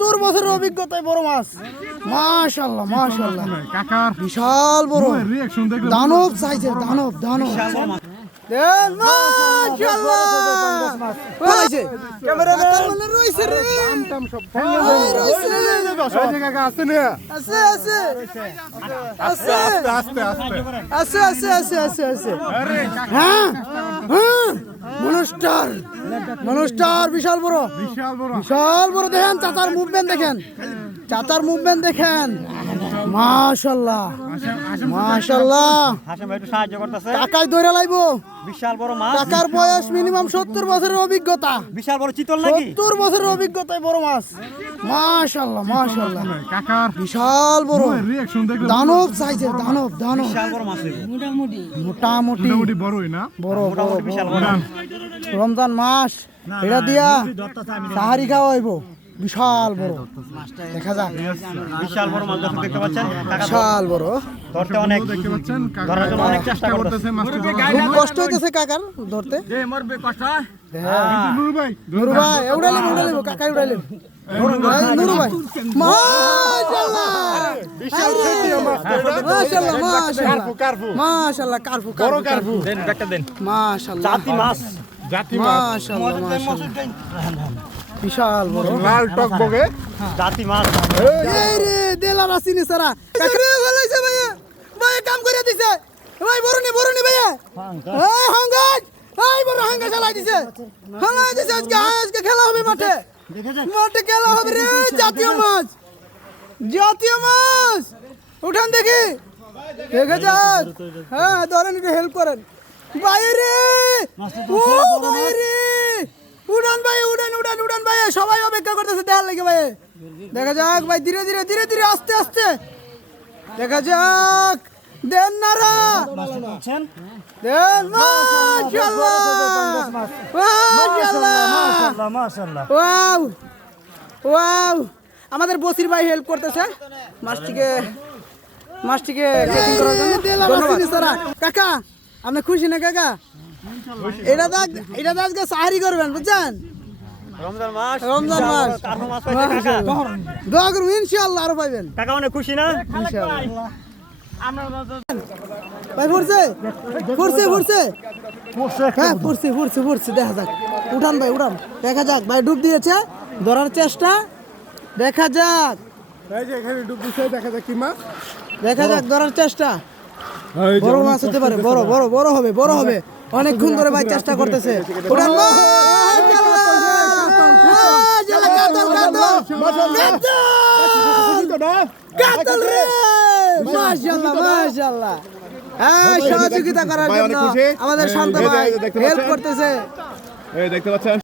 সত্তর বছরের অভিজ্ঞতায় বড় মাছ। মাশাল্লাহ মাশাল্লাহ কাকার বিশাল বড়। দানব সাইজের দানব দানব। মনস্টার। মনস্টার বিশাল বড়। বিশাল বড়। বিশাল বড় দেখেন চাচার মুভমেন্ট দেখেন। চাচার মুভমেন্ট দেখেন। ভাই। একটু সাহায্য করতেছে। লাইবো। বিশাল বড় মাছ। কাকার বয়স মিনিমাম সত্তর বছরের অভিজ্ঞতা। বিশাল বড় চিতল নাকি? সত্তর বছরের অভিজ্ঞতায় বড় মাছ। কাকার বিশাল বড়। দেখলে দানব সাইজের দানব দানব। বিশাল বড় মাছ হইবো। মোটামুটি। মোটামুটি। বড়ই না? বড় বড় বিশাল বড়। রমজান মাস এটা দিয়া সাহারি খাওয়া হইব বিশাল বড়। দেখা যাক। বিশাল বড় মাছ দেখতে পাচ্ছেন বিশাল বড়। ধরতে অনেক দেখতে পাচ্ছেন ধরার জন্য অনেক চেষ্টা করতেছে। খুব কষ্ট হইতেছে কাকার ধরতে। নুরু ভাই নুরু ভাই। উড়াইলেন উড়াইলেন কাকাই উড়াইলেন নুরু ভাই মাশাআল্লাহ। মাশাআল্লাহ মাশাআল্লাহ। কারফু মাশাআল্লাহ কারফু বড় কারফু দেন ব্যাগটা দেন। মাশাআল্লাহ জাতি মাছ। জাতি মাছ। মাশাআল্লাহ মাশাআল্লাহ। বিশাল বড়। লাল টক বগে। জাতি মাছ। এই রে দেলার আসিনি সারা। কাকরে ভালোইছে ভাইয়া। ভাই কাম করে দিছে। ভাই বরুনি বরুনি ভাইয়া। এই হাঙ্গাজ এই বড় হাঙ্গা চালাই দিছে। হালাই দিছে আজকে আজকে খেলা হবে মাঠে। মাঠে খেলা হবে রে জাতীয় মাছ। জাতীয় মাছ। উঠান দেখি। দেখে যাক হ্যাঁ ধরেন একটু হেল্প করেন। বাইরে ও দেখার লাগে ভাই। দেখা যাক ভাই ধীরে ধীরে ধীরে ধীরে আস্তে আস্তে। দেখা যাক। দেন নারা দেন মাশাআল্লাহ। মাশাআল্লাহ ওয়াও। ওয়াও। আমাদের বসির ভাই হেল্প করতেছে। মাছটিকে মাছটিকে কেচিং করার জন্য। ধন্যবাদ। কাকা আপনি খুশি না কাকা? এটা দাগ এটা দাগ আজকে সাহারি করবেন বুঝছেন? রমজান মাস। রমজান মাস। কার্পু মাছ পাইছে দোয়া করুন ইনশাআল্লাহ আরও পাইবেন। কাকা অনেক খুশি না? ইনশাআল্লাহ। ভাই ফুরছে? ফুরছে ফুরছে? হ্যাঁ ফুরছে ফুরছে ফুরছে দেখা যাক। উঠান ভাই উঠান। দেখা যাক ভাই ডুব দিয়েছে ধরার চেষ্টা। দেখা যাক। এখানে ডুব দিছে দেখা যায় কি মাছ। দেখা যাক ধরার চেষ্টা। বড় মাছ হতে পারে বড় বড় বড় হবে বড় হবে। অনেকক্ষণ ধরে ভাই চেষ্টা করতেছে। উঠান ভাই! হ্যাঁ, রে! মাশাআল্লাহ, মাশাআল্লাহ। হ্যাঁ, সহযোগিতা করার জন্য? আমাদের শান্ত ভাই হেল্প? করতেছে এই দেখতে পাচ্ছেন